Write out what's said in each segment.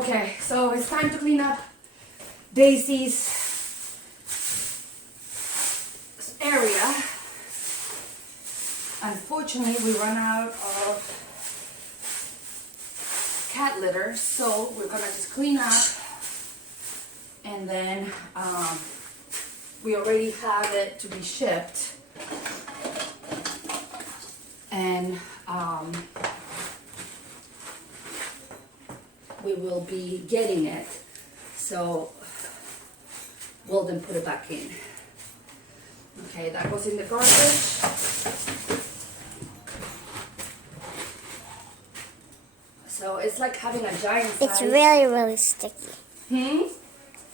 Okay, so it's time to clean up Daisy's area. Unfortunately, we run out of cat litter, so we're gonna just clean up, and then we already have it to be shipped, and we will be getting it, so we'll then put it back in. Okay, that goes in the garbage. So it's like having a giant size. It's really, really sticky.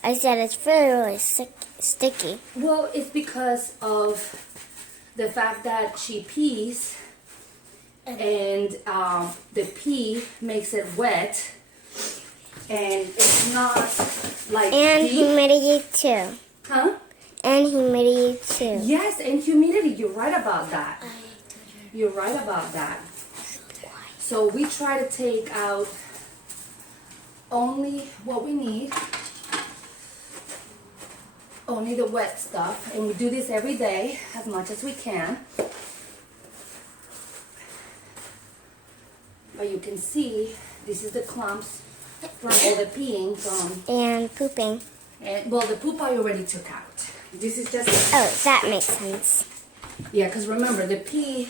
I said it's really, really sticky. Well, it's because of the fact that she pees, and the pee makes it wet, and it's not like and deep. Humidity too. Huh? And humidity too. Yes, and humidity. You're right about that. You're right about that. So we try to take out only what we need, only the wet stuff, and we do this every day as much as we can. But you can see this is the clumps from all the peeing from and pooping. And well, the poop I already took out. This is just oh, that makes sense. Yeah, because remember the pee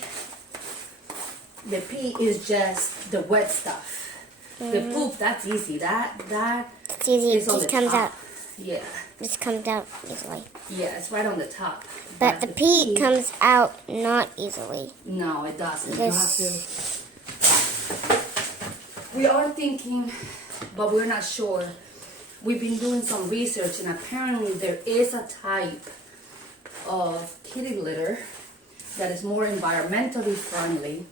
is just the wet stuff. The poop, that's easy. It's easy. Is It on just the comes top. out. Yeah. Just comes out easily. Yeah, it's right on the top. But the pee comes out not easily. No, it doesn't. You have to. We are thinking, but we're not sure. We've been doing some research, and apparently there is a type of kitty litter that is more environmentally friendly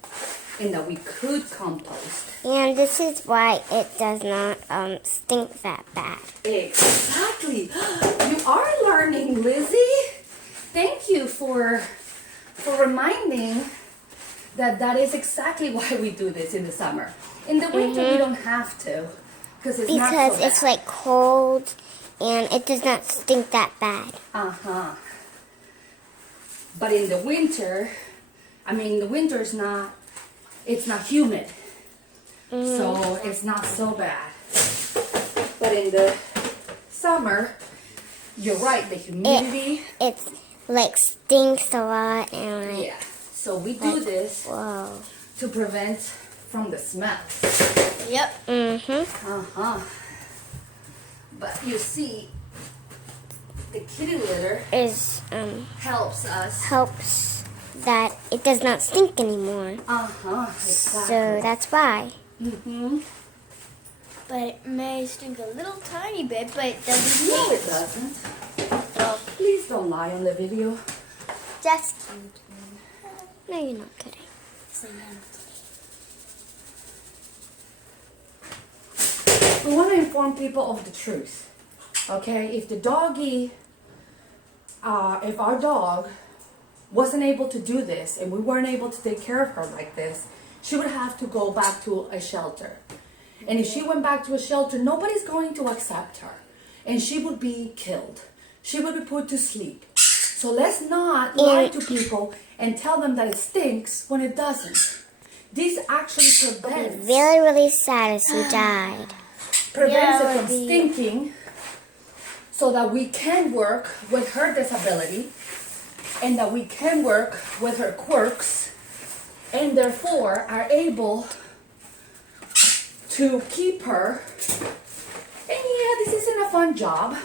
and that we could compost. And this is why it does not stink that bad. Exactly. You are learning, Lizzie. Thank you for reminding that is exactly why we do this in the summer. In the winter, we don't have to because it's not so bad. It's like cold and it does not stink that bad. But in the winter, it's not humid. So it's not so bad. But in the summer, you're right, the humidity. It's like stinks a lot and like, yeah. So we do this to prevent from the smells. Yep. But you see, the kitty litter helps that it does not stink anymore. Exactly. So that's why. But it may stink a little tiny bit, but it doesn't No, stink. it doesn't. Well, please don't lie on the video. Just kidding. No, you're not kidding. We want to inform people of the truth. Okay, if the doggy, if our dog wasn't able to do this and we weren't able to take care of her like this, she would have to go back to a shelter. And if she went back to a shelter, nobody's going to accept her. And she would be killed. She would be put to sleep. So let's not lie to people and tell them that it stinks when it doesn't. This actually prevents... Really, really sad if she died. Prevents it from stinking, so that we can work with her disability and that we can work with her quirks, and therefore are able to keep her. And yeah, this isn't a fun job.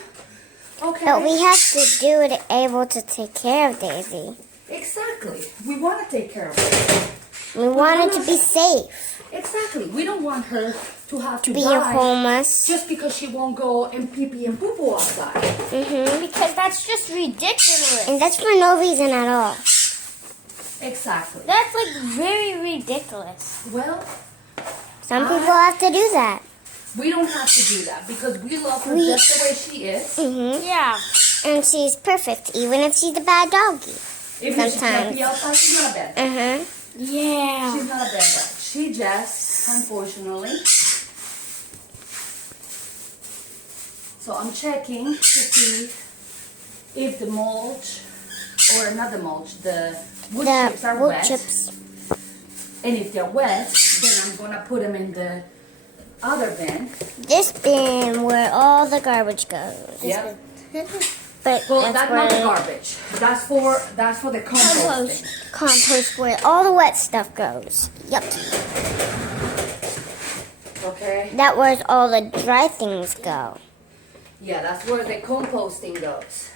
Okay. But we have to do it able to take care of Daisy. Exactly. We want to take care of her. We want her to be safe. Exactly. We don't want her to have to Be die homeless. just because she won't go and pee-pee and poo-poo outside. Because that's just ridiculous. And that's for no reason at all. Exactly. That's like very ridiculous. Well, Some people have to do that. we don't have to do that because we love her just the way she is. Yeah. And she's perfect, even if she's a bad doggy. Even if she can't be outside, she's not a bad dog. Yeah. She's not a bad dog. She just, unfortunately, So I'm checking to see if the mulch, or not the mulch, the wood chips are wood wet. chips. And if they're wet, then I'm gonna put them in the other bin. This bin where all the garbage goes. Yeah. But Well, that's that's where not the garbage. That's for the composting. compost where all the wet stuff goes. Yep. Okay. That where all the dry things go. Yeah, that's where the composting goes.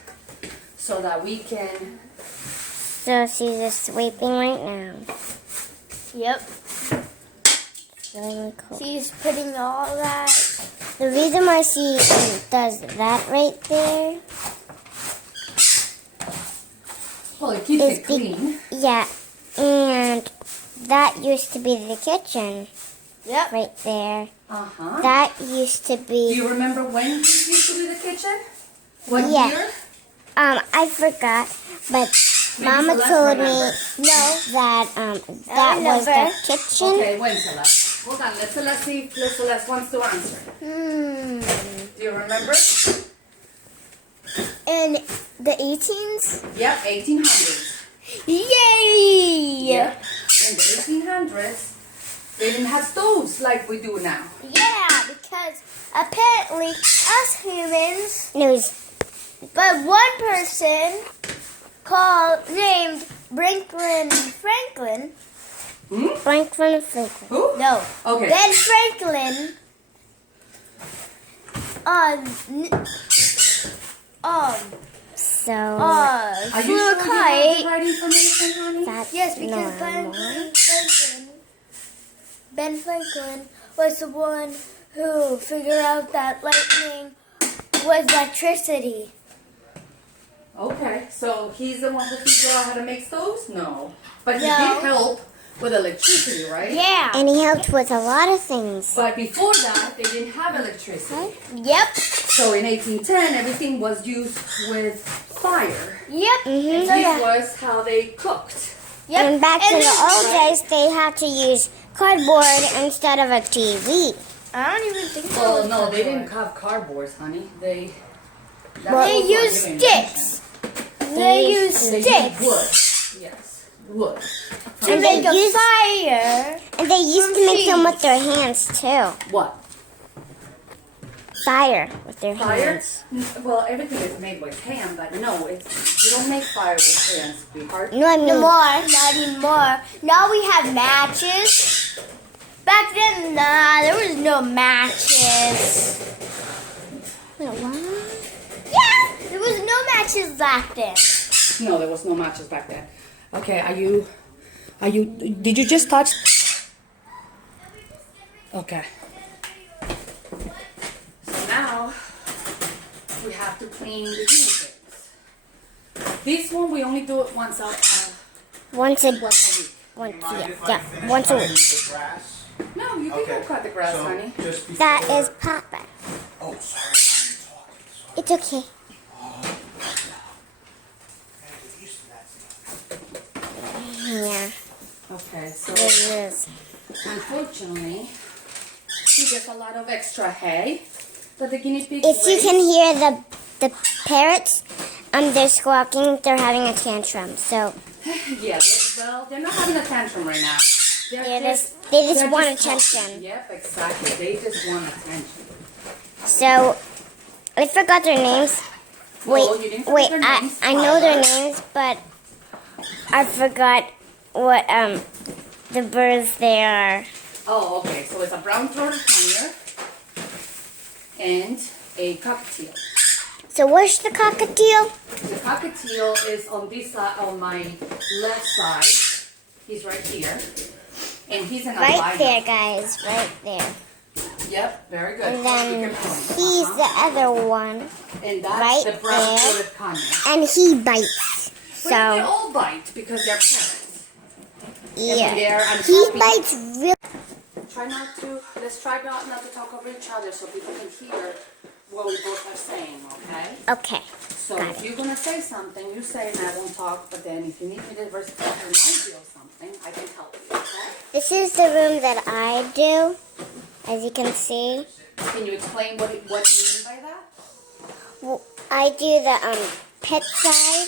So that we can. So she's just sweeping right now. Yep. Really cool. She's putting all that. The reason why she does that right there Well, it keeps is it clean. yeah, and that used to be the kitchen Yep. right there. Uh-huh. That used to Do be you remember when this used to be the kitchen? What Yeah. year? I forgot, but Maybe Mama Celeste told me remembers. that that was the remember. kitchen. Okay, when Celeste? Hold on, let Celeste see if Celeste wants to answer. Do you remember? In the 18s? Yep, 1800s. Yay! Yep. In the 1800s, they didn't have stoves like we do now. Yeah, because apparently us humans, News. but one person named Franklin. Hmm? Franklin. Who? No. Okay. Ben Franklin. So Are you flew sure a you have kite. the right information, honey? that's Yes, because normal. Ben Franklin was the one who figured out that lightning was electricity. Okay, so he's the one who figured out how to make stoves? No. But he No. did help with electricity, right? Yeah. And he helped with a lot of things. But before that, they didn't have electricity. Yep. So in 1810, everything was used with fire. Yep. And Mhm. this was how they cooked. Yep. And back in the then- old days, they had to use cardboard instead of a TV. I don't even think that Well, was no, they didn't cardboard. have cardboards, honey. They They was used a new invention. sticks. They used They sticks used wood. Yes, wood. to And make they a used- fire. And they used to make them with their hands too. What? Fire with their Fire? hands. Well, everything is made with hand, but no, you don't make fire with hands, sweetheart. No, I mean, No more, not anymore. Now we have matches. Back then, nah, there was no matches. wait, what? Yeah, there was no matches back then. No, there was no matches back then. Okay, did you just touch? Okay. So now, we have to clean the guinea pigs. This one, we only do it once a Once a week. once a week. No, you can go cut the grass, honey. That is Papa. Oh, sorry. You're talking. Sorry. It's okay. Yeah, Okay, so it is. unfortunately, she gets a lot of extra hay, but the guinea pigs. If you lay- can hear the parrots, they're squawking. They're having a tantrum. So Yeah, they're not having a tantrum right now. they just they're want talking. attention. Yep, exactly. They just want attention. So I forgot their names. Wait, Oh, you didn't forget wait. their names? I know their Tyler. names, but I forgot what the birds they are. Oh, okay. So it's a brown-throated conure and a cockatiel. So where's the cockatiel? The cockatiel is on this side, on my left side. He's right here, and he's an Right albino. there, guys. Right there. Yep, very good. And then You can point. he's the other one, And that's right the brown-throated conure. and he bites. Well, they So all bite because they're parents. yeah, they're he unhappy. bites real. Let's try not to talk over each other so people can hear what we both are saying, okay? Okay. So Got if it. you're going to say something, you say and I won't talk, but then if you need me to remind you of something, I can help you, okay? This is the room that I do, as you can see. Can you explain what you mean by that? I do the pet side.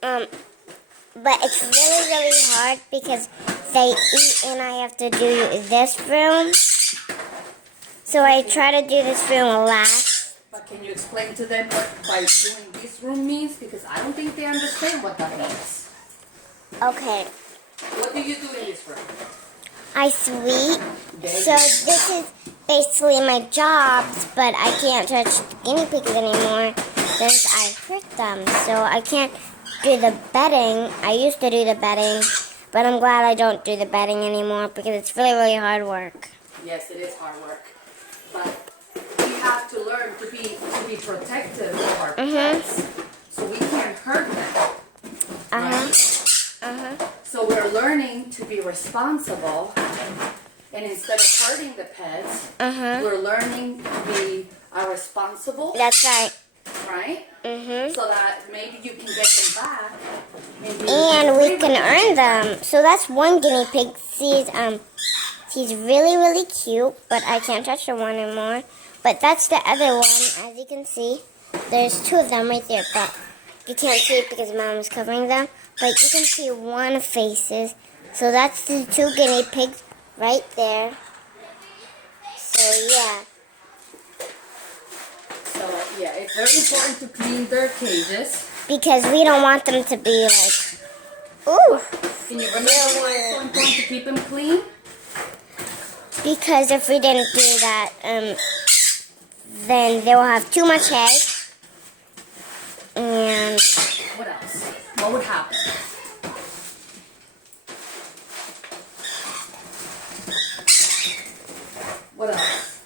But it's really, really hard because they eat and I have to do this room. So I try to do this room last. But can you explain to them what by doing this room means? Because I don't think they understand what that means. Okay. What do you do in this room? I sweep. So this is basically my jobs, but I can't touch the guinea pigs anymore since I hurt them. So I can't do the bedding. I used to do the bedding, but I'm glad I don't do the bedding anymore because it's really, really hard work. Yes, it is hard work. But we have to learn to be protective of our pets, so we can't hurt them. Right? So we're learning to be responsible, and instead of hurting the pets, we're learning to be responsible. That's right. Right? So that maybe you can get them back. And we can earn them. So that's one guinea pig. She's really, really cute, but I can't touch her one anymore. But that's the other one, as you can see. There's two of them right there, but you can't see it because Mom is covering them. But you can see one faces. So that's the two guinea pigs right there. So yeah. So yeah, it's very important to clean their cages. Because we don't want them to be like, ooh. Can you remember why it's so important to keep them clean? Because if we didn't do that, then they will have too much hay. And what else? What would happen? What else?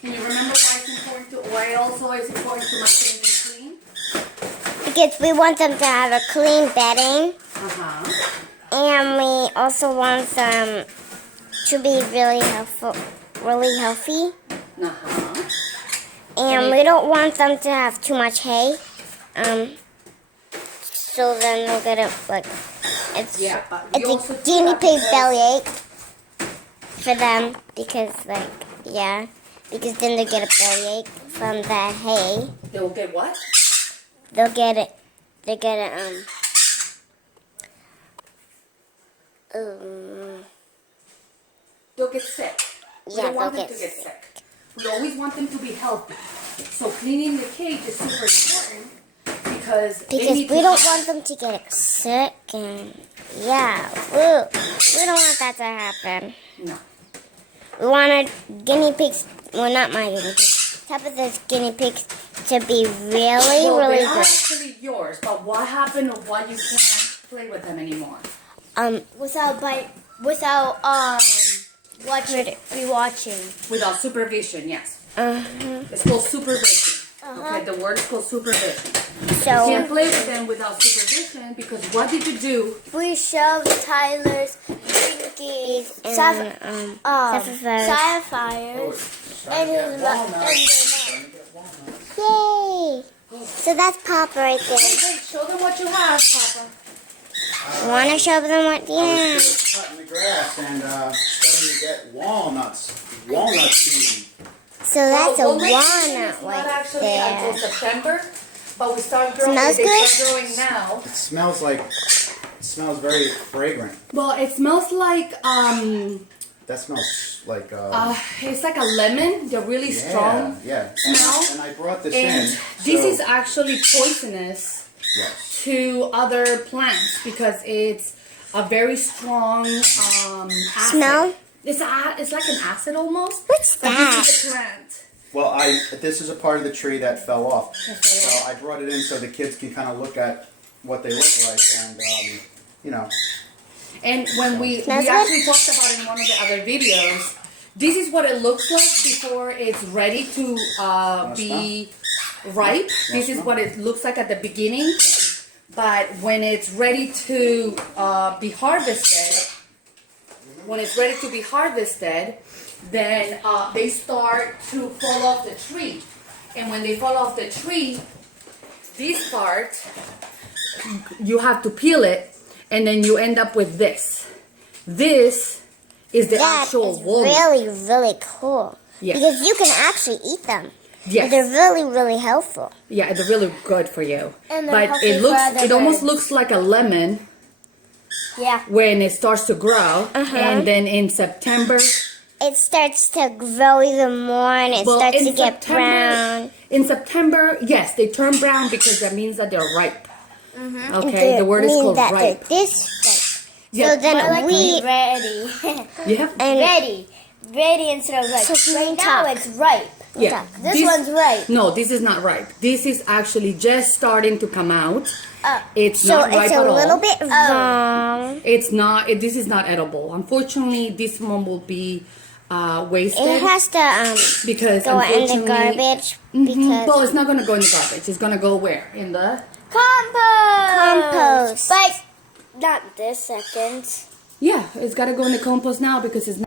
Can you remember why it's important to also it's important to maintain them clean? because we want them to have a clean bedding. And we also want them to be really healthy. And we don't want them to have too much hay. So then they'll get it's a guinea pig bellyache for them because because then they get a bellyache from the hay. They will get what? They'll get it. They'll get sick. We Yeah, don't want they'll them to get get sick. We always want them to be healthy. So cleaning the cage is super important because we don't want them to get sick and we don't want that to happen. No. We wanted guinea pigs, well not my guinea pigs, Tabitha's guinea pigs to be really, really they're good. actually yours, but what happened of why you can't play with them anymore? Without watching. Without supervision, yes. It's called supervision. Okay, the word is called supervision. So you can't play with them without supervision because what did you do? We shoved Tyler's Pinkies, Sapphires, and his yay! So that's Papa right there. Okay, show them what you have, Papa. Want to show them what? I was just cutting the grass and starting to get walnuts season. So that's a walnut walnut not right actually there. until September, but we start growing. Smells they good? start growing now. It smells very fragrant. Well, it smells like That smells like it's like a lemon. They're really strong. Yeah. Smell. And I brought this And in. this so- is actually poisonous Yes. to other plants because it's a very strong acid. Smell? It's like an acid almost. What's But that? this is a plant. Well, this is a part of the tree that fell off. So I brought it in so the kids can kind of look at what they look like and, And when we Smells actually talked about it in one of the other videos, this is what it looks like before it's ready to be ripe. This is what it looks like at the beginning. But when it's ready to be harvested, then they start to fall off the tree. And when they fall off the tree, this part, you have to peel it, and then you end up with this. This is the That actual is walnut. really, really cool. Yeah. Because you can actually eat them. Yes. They're really, really helpful. Yeah, they're really good for you. And they're But healthy it for looks, other it almost birds. looks like a lemon Yeah. when it starts to grow, and then in September, It starts to grow even more, and it starts to get brown. In September, yes, they turn brown because that means that they're ripe. Okay, They the word is mean called that ripe. they're this ripe. Yeah. So then More like we ready. Yeah. and Ready instead of like, So can right we now talk? it's ripe. Yeah. This one's ripe. No, this is not ripe. This is actually just starting to come out. It's so not ripe it's a at little all. bit long. It's not. This is not edible. Unfortunately, this one will be wasted It has to because go in the unfortunately, garbage well, because it's not going to go in the garbage. It's going to go where? In the Compost. compost. But not this second. yeah. It's got to go in the compost now because it's